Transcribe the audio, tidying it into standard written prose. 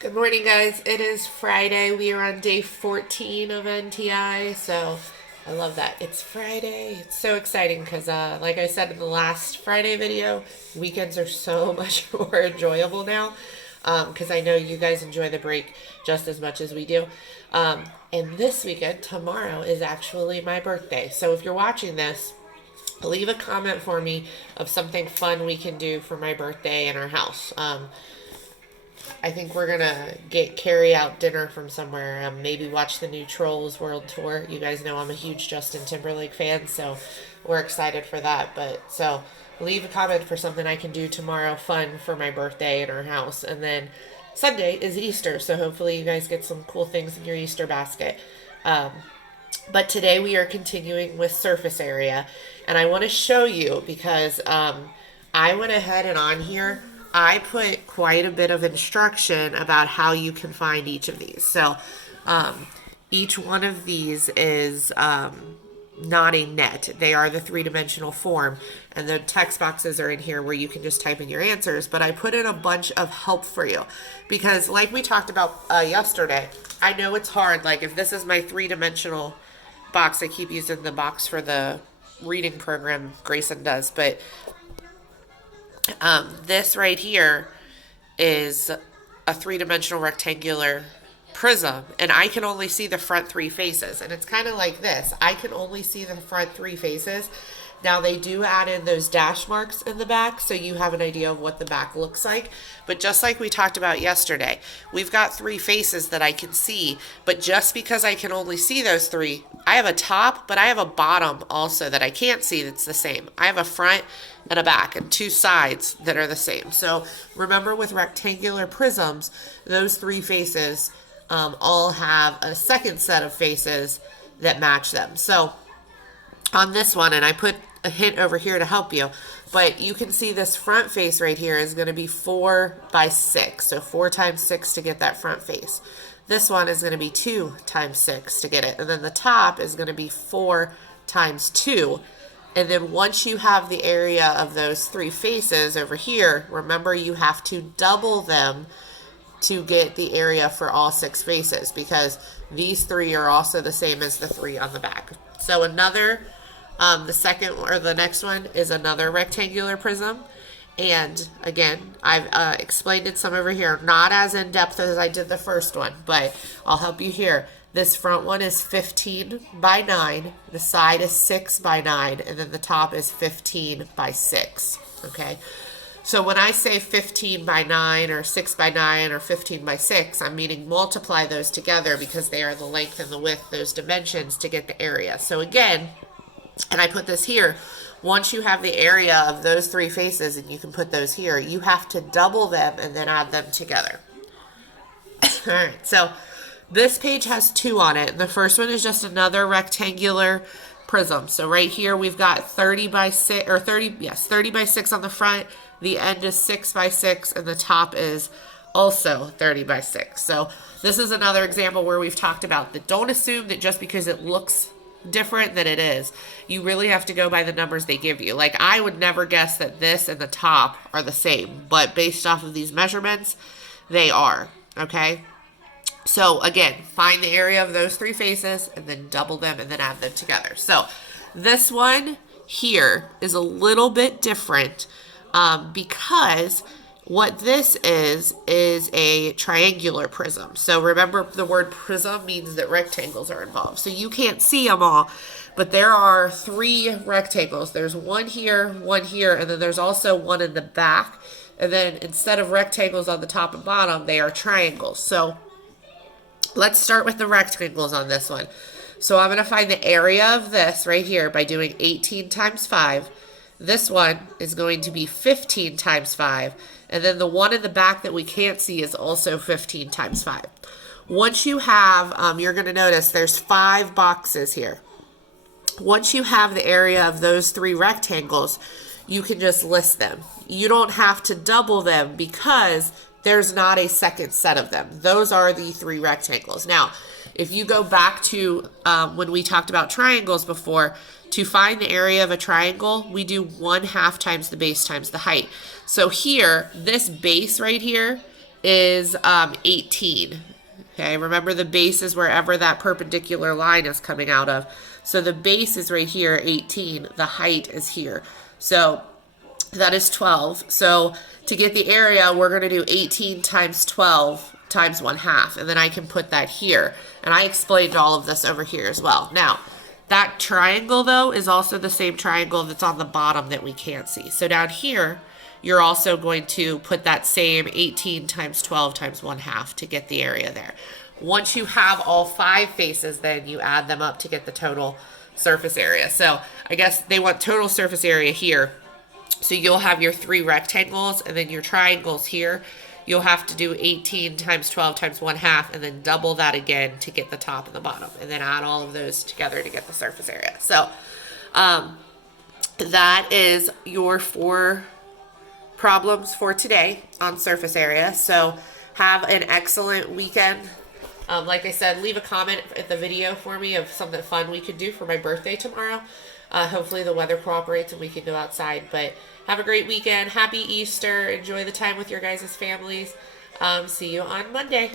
Good morning, guys. It is Friday. We are on day 14 of NTI, so I love that. It's Friday. It's so exciting because, like I said in the last Friday video, weekends are so much more enjoyable now because I know you guys enjoy the break just as much as we do. And this weekend, tomorrow, is actually my birthday. So if you're watching this, leave a comment for me of something fun we can do for my birthday in our house. I think we're gonna get carry out dinner from somewhere. Maybe watch the new Trolls World Tour. You guys know I'm a huge Justin Timberlake fan, so we're excited for that. But so leave a comment for something I can do tomorrow, fun for my birthday in our house, and then Sunday is Easter, so hopefully you guys get some cool things in your Easter basket. But today we are continuing with surface area, and I want to show you because I went ahead and on here I put quite a bit of instruction about how you can find each of these. So each one of these is not a net. They are the three-dimensional form, and the text boxes are in here where you can just type in your answers. But I put in a bunch of help for you because like we talked about yesterday, I know it's hard. Like if this is my three-dimensional box, I keep using the box for the reading program Grayson does, but this right here is a three-dimensional rectangular prism, and I can only see the front three faces, and it's kind of like this. I can only see the front three faces. Now they do add in those dash marks in the back so you have an idea of what the back looks like. But just like we talked about yesterday, we've got three faces that I can see, but just because I can only see those three, I have a top, but I have a bottom also that I can't see that's the same. I have a front and a back and two sides that are the same. So remember with rectangular prisms, those three faces all have a second set of faces that match them. So on this one, and I put a hint over here to help you, but you can see this front face right here is going to be 4 by 6. So 4 times 6 to get that front face. This one is going to be 2 times 6 to get it. And then the top is going to be 4 times 2. And then once you have the area of those three faces over here, remember you have to double them to get the area for all 6 faces because these three are also the same as the 3 on the back. So another the second or the next one is another rectangular prism. And again, I've explained it some over here, not as in depth as I did the first one, but I'll help you here. This front one is 15 by 9, the side is 6 by 9, and then the top is 15 by 6. Okay, so when I say 15 by 9 or 6 by 9 or 15 by 6, I'm meaning multiply those together because they are the length and the width, those dimensions to get the area. So again, and I put this here, once you have the area of those three faces and you can put those here, you have to double them and then add them together. All right, so this page has 2 on it. The first one is just another rectangular prism. So right here we've got 30 by 6 or 30, yes, 30 by 6 on the front. The end is 6 by 6 and the top is also 30 by 6. So this is another example where we've talked about that. Don't assume that just because it looks different than it is. You really have to go by the numbers they give you. Like I would never guess that this and the top are the same, but based off of these measurements, they are. Okay? So again, find the area of those three faces and then double them and then add them together. So this one here is a little bit different because what this is a triangular prism. So remember the word prism means that rectangles are involved. So you can't see them all, but there are 3 rectangles. There's one here, and then there's also one in the back. And then instead of rectangles on the top and bottom, they are triangles. So let's start with the rectangles on this one. So I'm going to find the area of this right here by doing 18 times 5. This one is going to be 15 times 5. And then the one in the back that we can't see is also 15 times 5. Once you have, you're going to notice there's 5 boxes here. Once you have the area of those 3 rectangles, you can just list them. You don't have to double them because there's not a second set of them. Those are the 3 rectangles. Now, if you go back to when we talked about triangles before, to find the area of a triangle, we do 1/2 times the base times the height. So here, this base right here is 18. Okay, remember the base is wherever that perpendicular line is coming out of. So the base is right here, 18. The height is here. So that is 12. So to get the area, we're going to do 18 times 12 times 1/2. And then I can put that here. And I explained all of this over here as well. Now, that triangle, though, is also the same triangle that's on the bottom that we can't see. So down here, you're also going to put that same 18 times 12 times 1/2 to get the area there. Once you have all 5 faces, then you add them up to get the total surface area. So I guess they want total surface area here. So you'll have your 3 rectangles and then your triangles here. You'll have to do 18 times 12 times 1/2 and then double that again to get the top and the bottom. And then add all of those together to get the surface area. So that is your 4 problems for today on surface area. So have an excellent weekend. Like I said, leave a comment at the video for me of something fun we could do for my birthday tomorrow. Hopefully the weather cooperates and we can go outside. But have a great weekend. Happy Easter. Enjoy the time with your guys' families. See you on Monday.